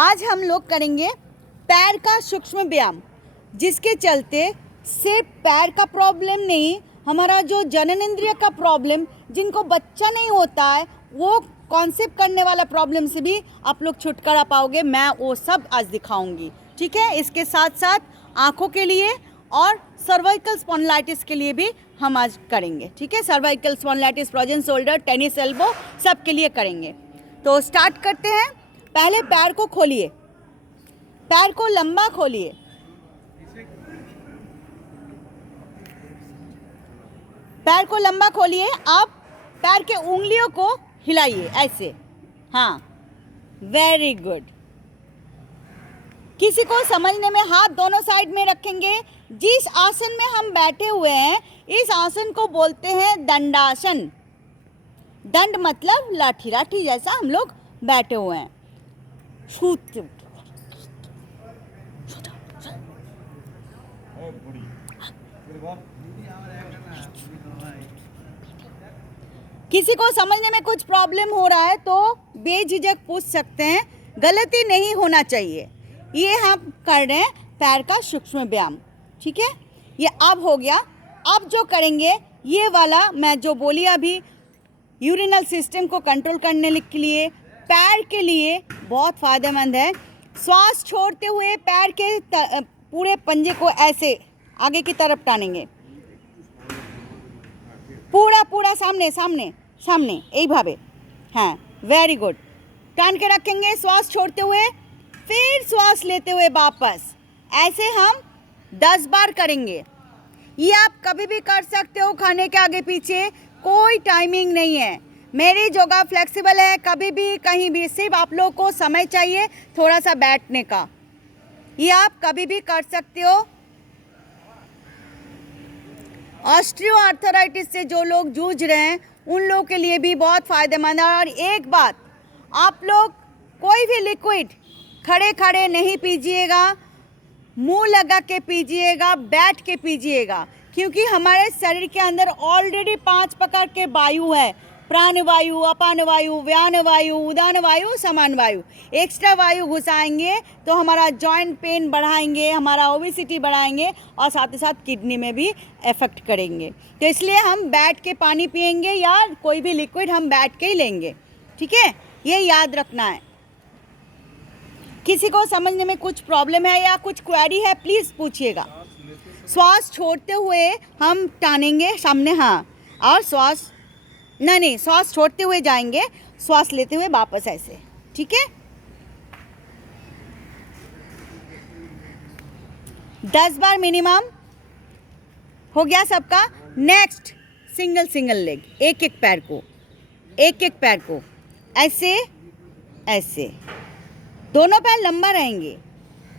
आज हम लोग करेंगे पैर का सूक्ष्म व्यायाम, जिसके चलते सिर्फ पैर का प्रॉब्लम नहीं, हमारा जो जनन इंद्रिय का प्रॉब्लम, जिनको बच्चा नहीं होता है, वो कॉन्सेप्ट करने वाला प्रॉब्लम से भी आप लोग छुटकारा पाओगे। मैं वो सब आज दिखाऊंगी, ठीक है। इसके साथ साथ आँखों के लिए और सर्वाइकल स्पॉन्डिलाइटिस के लिए भी हम आज करेंगे, ठीक है। Cervical spondylitis, frozen shoulder, tennis elbow, सब के लिए करेंगे। तो स्टार्ट करते हैं। पहले पैर को खोलिए, पैर को लंबा खोलिए, पैर को लंबा खोलिए। आप पैर के उंगलियों को हिलाइए ऐसे, हाँ, वेरी गुड। किसी को समझने में, हाथ दोनों साइड में रखेंगे। जिस आसन में हम बैठे हुए हैं, इस आसन को बोलते हैं दंडासन। दंड मतलब लाठी, लाठी जैसा हम लोग बैठे हुए हैं। किसी को समझने में कुछ प्रॉब्लम हो रहा है तो बेझिझक पूछ सकते हैं, गलती नहीं होना चाहिए। ये हम कर रहे हैं पैर का सूक्ष्म व्यायाम, ठीक है। ये अब हो गया। अब जो करेंगे ये वाला, मैं जो बोली अभी, यूरिनल सिस्टम को कंट्रोल करने के लिए, पैर के लिए बहुत फ़ायदेमंद है। श्वास छोड़ते हुए पैर के पूरे पंजे को ऐसे आगे की तरफ टानेंगे, पूरा पूरा सामने सामने सामने, यही भावे, हाँ, वेरी गुड। टान के रखेंगे श्वास छोड़ते हुए, फिर श्वास लेते हुए वापस। ऐसे हम 10 बार करेंगे। ये आप कभी भी कर सकते हो, खाने के आगे पीछे, कोई टाइमिंग नहीं है। मेरी योगा फ्लेक्सिबल है, कभी भी कहीं भी, सिर्फ आप लोग को समय चाहिए थोड़ा सा बैठने का। ये आप कभी भी कर सकते हो। ऑस्टियो आर्थराइटिस से जो लोग जूझ रहे हैं उन लोगों के लिए भी बहुत फ़ायदेमंद है। और एक बात, आप लोग कोई भी लिक्विड खड़े खड़े नहीं पीजिएगा, मुंह लगा के पीजिएगा, बैठ के पीजिएगा, क्योंकि हमारे शरीर के अंदर ऑलरेडी 5 प्रकार के वायु है, प्राण वायु, अपान वायु, व्यान वायु, उदान वायु, समान वायु। एक्स्ट्रा वायु घुसाएंगे तो हमारा जॉइंट पेन बढ़ाएंगे, हमारा ओबेसिटी बढ़ाएंगे और साथ ही साथ किडनी में भी इफेक्ट करेंगे। तो इसलिए हम बैठ के पानी पिएंगे या कोई भी लिक्विड हम बैठ के ही लेंगे, ठीक है। ये याद रखना है। किसी को समझने में कुछ प्रॉब्लम है या कुछ क्वेरी है, प्लीज़ पूछिएगा। श्वास छोड़ते हुए हम टानेंगे सामने, हाँ, और श्वास नहीं, श्वास छोड़ते हुए जाएंगे, श्वास लेते हुए वापस ऐसे, ठीक है। 10 बार मिनिमम हो गया सबका। नेक्स्ट सिंगल सिंगल लेग, एक एक पैर को, एक एक पैर को ऐसे ऐसे, दोनों पैर लंबा रहेंगे।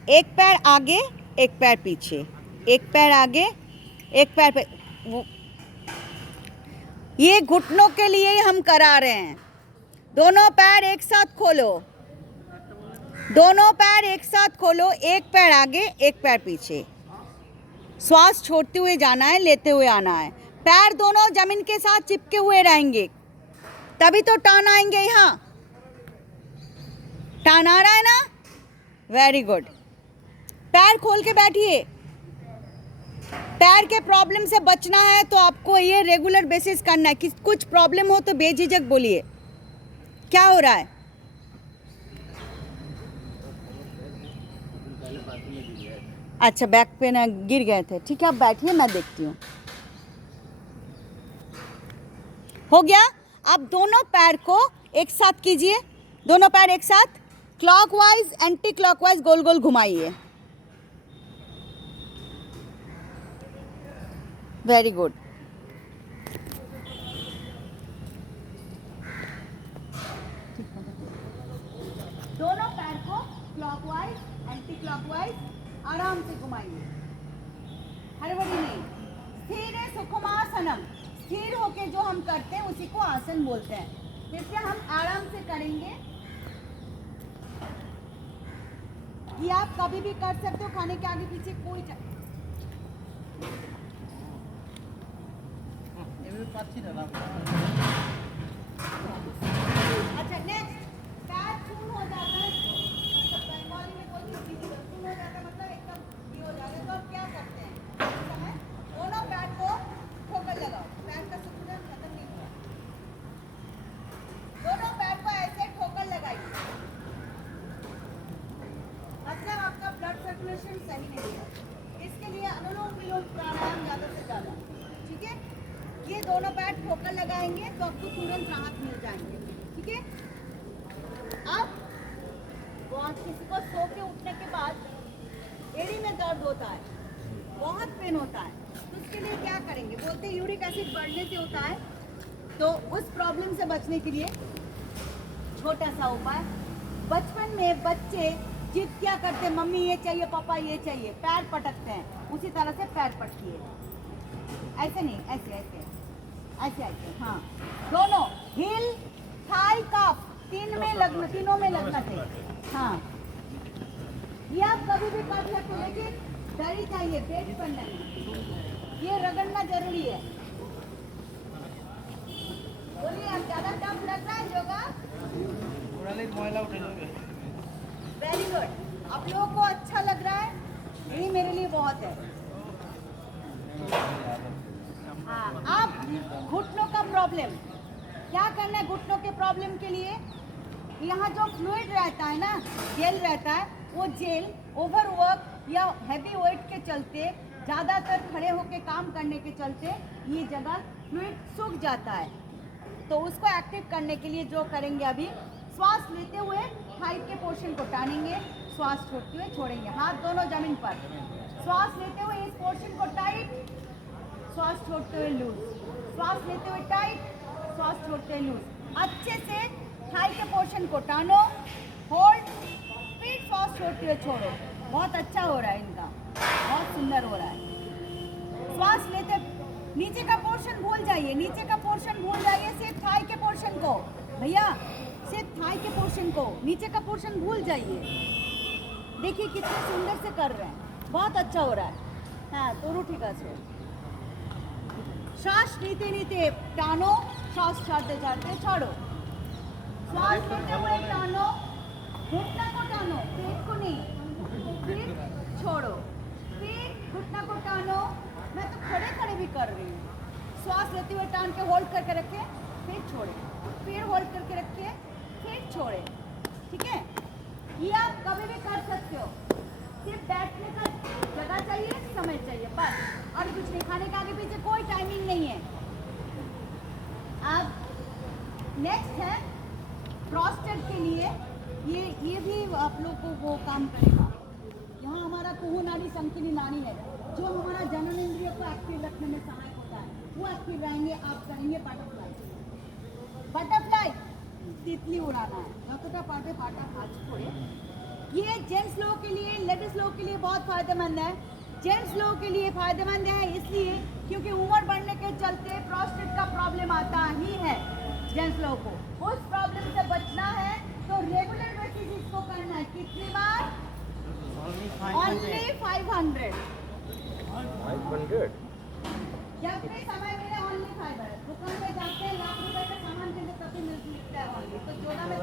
एक पैर आगे, एक पैर पीछे, एक पैर आगे, एक पैर पे। ये घुटनों के लिए हम करा रहे हैं। दोनों पैर एक साथ खोलो, दोनों पैर एक साथ खोलो, एक पैर आगे, एक पैर पीछे। श्वास छोड़ते हुए जाना है, लेते हुए आना है। पैर दोनों जमीन के साथ चिपके हुए रहेंगे, तभी तो टान आएंगे। यहाँ टान आ रहा है ना, वेरी गुड। पैर खोल के बैठिए। पैर के प्रॉब्लम से बचना है तो आपको ये रेगुलर बेसिस करना है। कुछ प्रॉब्लम हो तो बेझिझक बोलिए, क्या हो रहा है। अच्छा, बैक पे ना गिर गए थे, ठीक है। आप बैठिए, मैं देखती हूँ। हो गया। आप दोनों पैर को एक साथ कीजिए, दोनों पैर एक साथ, क्लॉकवाइज एंटी क्लॉकवाइज गोल गोल घुमाइए, वेरी गुड। दोनों पैर को क्लॉकवाइज एंटी क्लॉकवाइज आराम से घुमाइए, हड़बड़ी नहीं। स्थिर सुखमासनम, स्थिर होके जो हम करते हैं उसी को आसन बोलते हैं। जैसे हम आराम से करेंगे। ये आप कभी भी कर सकते हो, खाने के आगे पीछे कोई अच्छा, नेक्स्ट पैर चून हो जाता है। सर्कुलेशन सही नहीं है, इसके लिए अनुलोम विलोम प्राणायाम ज़्यादा से ज़्यादा। ठीक है, ये दोनों पैड ठोकर लगाएंगे तो आपको तुरंत राहत मिल जाएंगे। ठीक है, अब बहुत किसी को सो के उठने के बाद एड़ी में दर्द होता है, बहुत पेन होता है, तो उसके लिए क्या करेंगे? बोलते हैं यूरिक एसिड बढ़ने से होता है। तो उस प्रॉब्लम से बचने के लिए छोटा सा उपाय, बचपन में बच्चे जिद क्या करते हैं, मम्मी ये चाहिए, पापा ये चाहिए, पैर पटकते हैं, उसी तरह से पैर पटकिए। ऐसे नहीं, ऐसे ऐसे ऐसे ऐसे, हाँ, दोनों हिल थाई कफ तीनों में लगना चाहिए। हाँ, ये आप कभी भी कर सकते हो, लेकिन डर ही चाहिए, पेट पर नहीं, ये रगड़ना जरूरी है। बोलिए, आप ज़्यादा टफ लग रहा है योगा? वेरी गुड, आप लोगों को अच्छा लग रहा है, यही मेरे लिए बहुत है। हाँ, अब घुटनों का प्रॉब्लम, क्या करना है घुटनों के प्रॉब्लम के लिए? यहाँ जो फ्लूइड रहता है ना, जेल रहता है, वो जेल ओवरवर्क या हैवी वेट के चलते, ज़्यादातर खड़े होकर काम करने के चलते ये जगह फ्लूइड सूख जाता है। तो उसको एक्टिव करने के लिए जो करेंगे, अभी श्वास लेते हुए थाई के पोर्शन को टानेंगे, श्वास छोड़ते हुए छोड़ेंगे, हाथ दोनों जमीन पर, श्वास लेते हुए इस पोर्शन को टाइट, श्वास छोड़ते हुए लूज, श्वास लेते हुए टाइट, श्वास छोड़ते हुए लूज। अच्छे से थाई के पोर्शन को टानो, होल्ड, फिर श्वास छोड़ते हुए छोड़ो। बहुत अच्छा हो रहा है इनका, बहुत सुंदर हो रहा है। श्वास लेते, नीचे का पोर्शन भूल जाइए, नीचे का पोर्शन भूल जाइए, सिर्फ थाई के पोर्शन को, भैया सिर्फ थाई के पोर्शन को, नीचे का पोर्शन भूल जाइए। देखिए कितने सुंदर से कर रहे हैं, बहुत अच्छा हो रहा है। हाँ, दोनों ठीक है। श्वास नीते नीते टानो, श्वास छोड़ते छोड़ते छोड़ो, श्वास लेते हुए टानो, घुटना को टानो, पेट को नहीं, फिर छोड़ो, फिर घुटना को टानो। मैं तो खड़े खड़े भी कर रही हूँ। श्वास लेते हुए टान के होल्ड करके रखें, फिर छोड़े, फिर होल्ड करके रखिए, फिर छोड़े। ठीक है, ये आप कभी भी कर सकते हो, सिर्फ बैठने का जगह चाहिए, समय चाहिए, बस, और कुछ नहीं। खाने के आगे पीछे कोई टाइमिंग नहीं है। अब नेक्स्ट है प्रोस्टेट के लिए, ये भी आप लोग को वो काम करेगा। यहाँ हमारा कुहू नाड़ी संकीर्णी नाड़ी है, जो हमारा जनन इंद्रिय को एक्टिव रखने में सहायक होता है, वो एक्टिव रहेंगे। आप करेंगे बटरफ्लाई, बटरफ्लाई तितली उड़ाना है, यतोटा पाटे पाटा हाथ छोड़े। ये जेंट्स लोगों के लिए, लेडीज लोगों के लिए बहुत फायदेमंद है। जेंट्स लोगों के लिए फायदेमंद है इसलिए क्योंकि उम्र बढ़ने के चलते प्रोस्टेट का प्रॉब्लम आता ही है जेंट्स लोगों को। उस प्रॉब्लम से बचना है तो रेगुलर बेसिस इसको करना है। कितनी बार? ओनली 500। जब भी समय मिले ओनली 500। दुकान में जाते हैं, लाख रुपए का सामान खरीदे तभी मिलता है ओनली, तो 14 में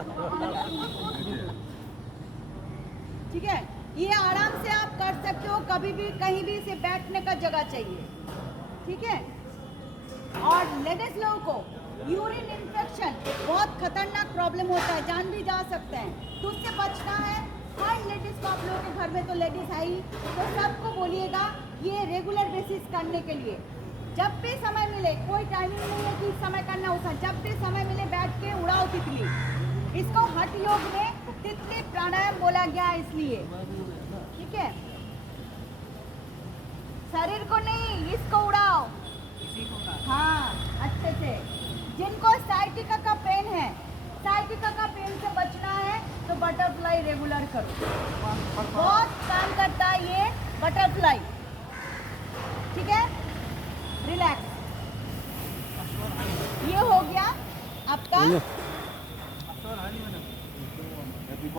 ठीक है। ये आराम से आप कर सकते हो, कभी भी कहीं भी से बैठने का जगह चाहिए। ठीक है। और लेडीज लोगों को यूरिन इन्फेक्शन बहुत खतरनाक प्रॉब्लम होता है, जान भी जा सकते हैं, तो उससे बचना है। हर लेडीज को, आप लोगों के घर में तो लेडीज है ही, तो सबको बोलिएगा ये रेगुलर बेसिस करने के लिए। जब भी समय मिले, कोई टाइमिंग नहीं है कि समय करना होता, जब भी समय मिले बैठ के उड़ाओ तितली। इसको हठ योग में तितली प्राणायाम बोला गया इसलिए। ठीक है, शरीर को नहीं, इसको उड़ाओ। हाँ, अच्छे से। जिनको साइटिका का पेन है, साइटिका का पेन से बचना है तो बटरफ्लाई रेगुलर करो, बहुत काम करता है ये बटरफ्लाई। ठीक है, रिलैक्स। ये हो गया आपका